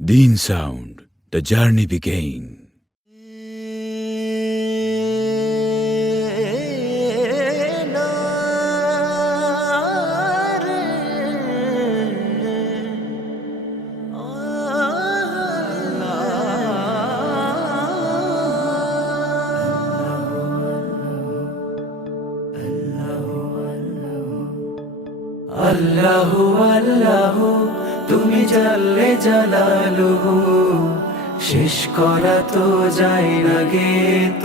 Deen sound, the journey began. আল্লাহু আল্লাহু তুমি জাল্লে জালালুহু, শেষ করা তো যায় না গে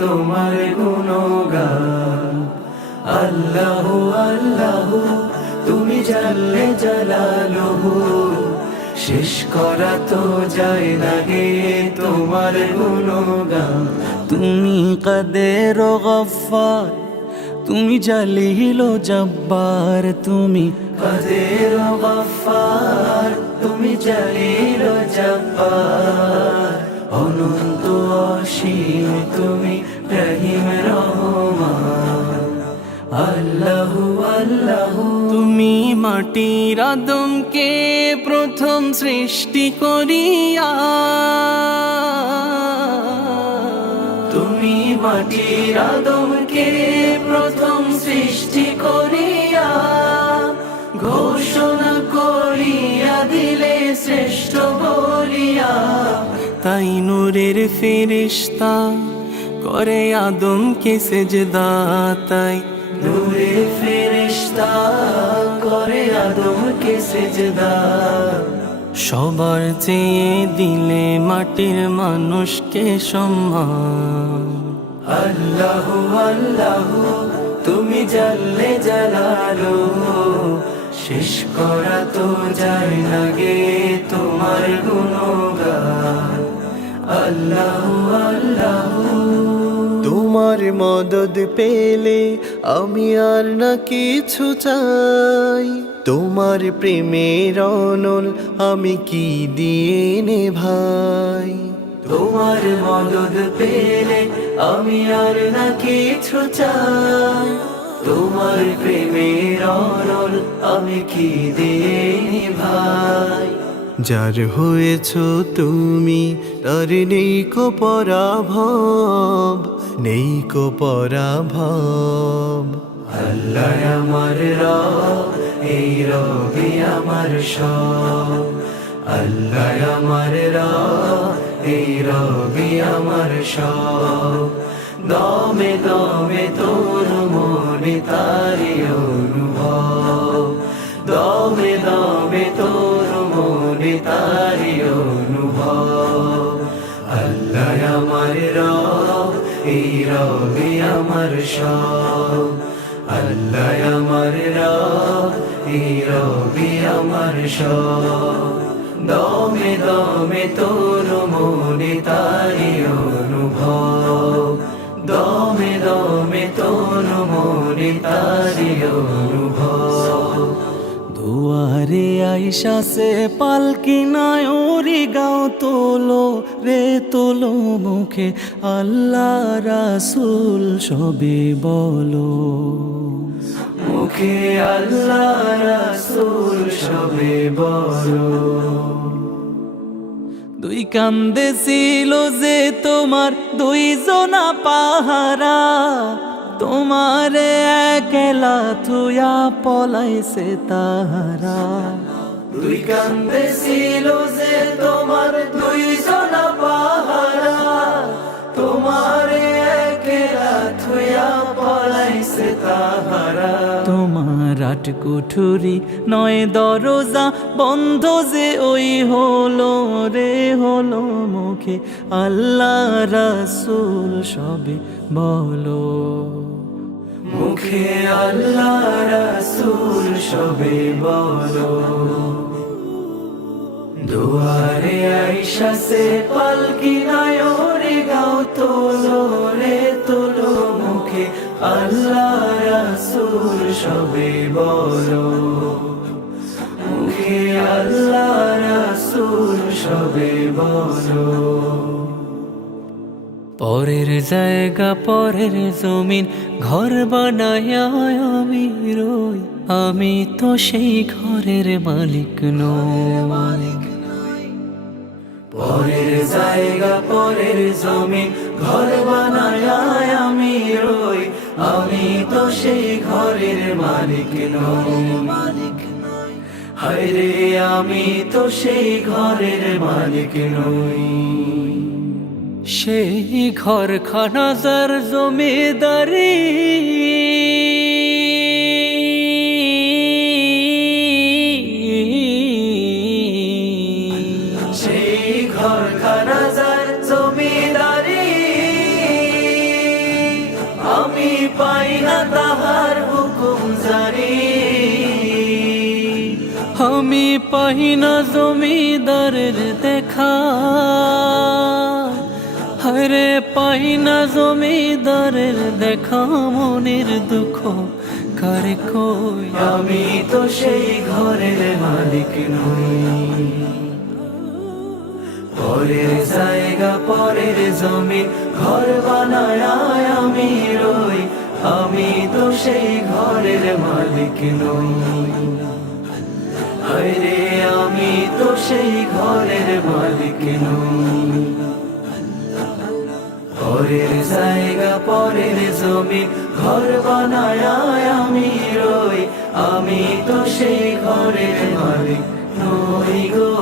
তোমার গুণগান। আল্লাহু আল্লাহু তুমি জাল্লে জালালুহু, শেষ করা তো যায় না গে তোমার গুণগান। তুমি কাদের ও গফফার, তুমি জালিল ও জব্বার, তুমি কাদের ও গফফার, তুমি জালিল ও জব্বার। অনন্ত অসীম তুমি রহিম রহমান। আল্লাহু আল্লাহু তুমি মাটির আদমকে প্রথম সৃষ্টি করিয়া, তুমি মাটির আদমকে প্রথম সৃষ্টি করিয়া, ঘোষণা করিয়া দিলে শ্রেষ্ঠ বলিয়া। তাই নূরের ফেরেশতা করে আদমকে সেজদা, তাই নূরের ফেরেশতা করে আদমকে সেজদা। সবার চেয়ে দিলে মাটির মানুষকে সম্মান। আল্লাহু আল্লাহু তুমি জাল্লে জালালুহু, শেষ করা তো যায় না গে তোমার গুণগান। আল্লাহু আল্লাহু তোমার মদদ পেলে আমি আর না কিছু চাই, তোমার প্রেমের অনল আমি কি দিয়ে নে ভাই। তোমার মদদ পেলে আমি আর না কিছু চাই, তোমার প্রেমের অনল আমি কি দিয়ে নে ভাই। যার হয়েছ তুমি তার নেই কো পরাভব, নেই কো পরাভব। আল্লাহ আমার রব, এই রবি আমার সব। আল্লাহ আমার রব, এই রবি আমার সব। দমে দমে তোর মনে তারি অনুভব, দমে দমে তোর মনে তারি অনুভব। আল্লাহ আমার রব, এই রবি আমার সব। আল্লাহ আমার রব, এই রবি আমার সব। দমে দমে তোর মনে তারি অনুভব, দমে দমে তোর মনে তারি অনুভব। দুয়ারে আইসা সে পালকি নায় ওরে গাও তোলো রে তোলো মুখে আল্লাহ রাসূল সবে বলো, মুখে আল্লাহ রাসূল সবে বলো। দুই কান্দে ছিল যে তোমার দুইজনা পাহারা, তোমারে একলা থুয়া পলাইছে তাহারা। দুই কান্দে ছিল যে তোমার দুইজনা পাহারা, তোমারে একলা থুয়া পলাইছে তাহারা। তোমার আট কুঠুরি নয় দরজা বন্ধ যে ওই হলো রে হলো, মুখে আল্লাহ রাসূল সবে বলো, মুখে আল্লাহ রাসূল সবে বলো। দুয়ারে আইসা সে পালকি নায় ওরে গাও তোলো রে তোলো, মুখে আল্লাহ রাসূল সবে বলো, মুখে আল্লাহ রাসূল সবে বলো। পরের জায়গা পরের জমিন ঘর বানায় আমি রই, আমি তো সেই ঘরের মালিক নই। পরের জায়গা পরের জমিন ঘর বানায় আমি রই, আমি তো সেই ঘরের মালিক নই। হায়রে আমি তো সেই ঘরের মালিক নই। সেই ঘরখানা যার জমিদারি, সেই ঘরখানা যার জমিদারি, আমি পাই না তাহার হুকুম জারি। আমি পাই না জমিদারের দেখা, হরে পাই না জমিদারের দেখা, মনের দুঃখ কারে কই, আমি তো সেই ঘরের মালিক নই। পরের জায়গা পরের জমিন ঘর বানায় আমি রই, আমি তো সেই ঘরের মালিক নই। হায়রে আমি তো সেই ঘরের মালিক নই। পরের জায়গা পরের জমিন ঘর বানায় আমি রই, আমি তো সেই ঘরের মালিক নই গো,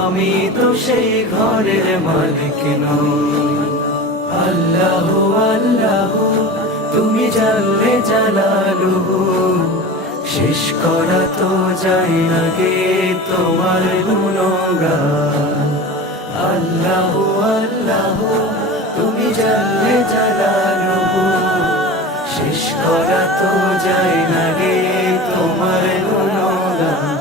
আমি তো সেই ঘরের মালিক নই। আল্লাহ আল্লাহ তুমি জানলে জালালুহু, শেষ করা তো যায় না গে তোমার গুণগান। আল্লাহ আল্লাহ তুমি জানলে জালালুহু, শেষ করা তো যায় না গে তোমার গুণগান।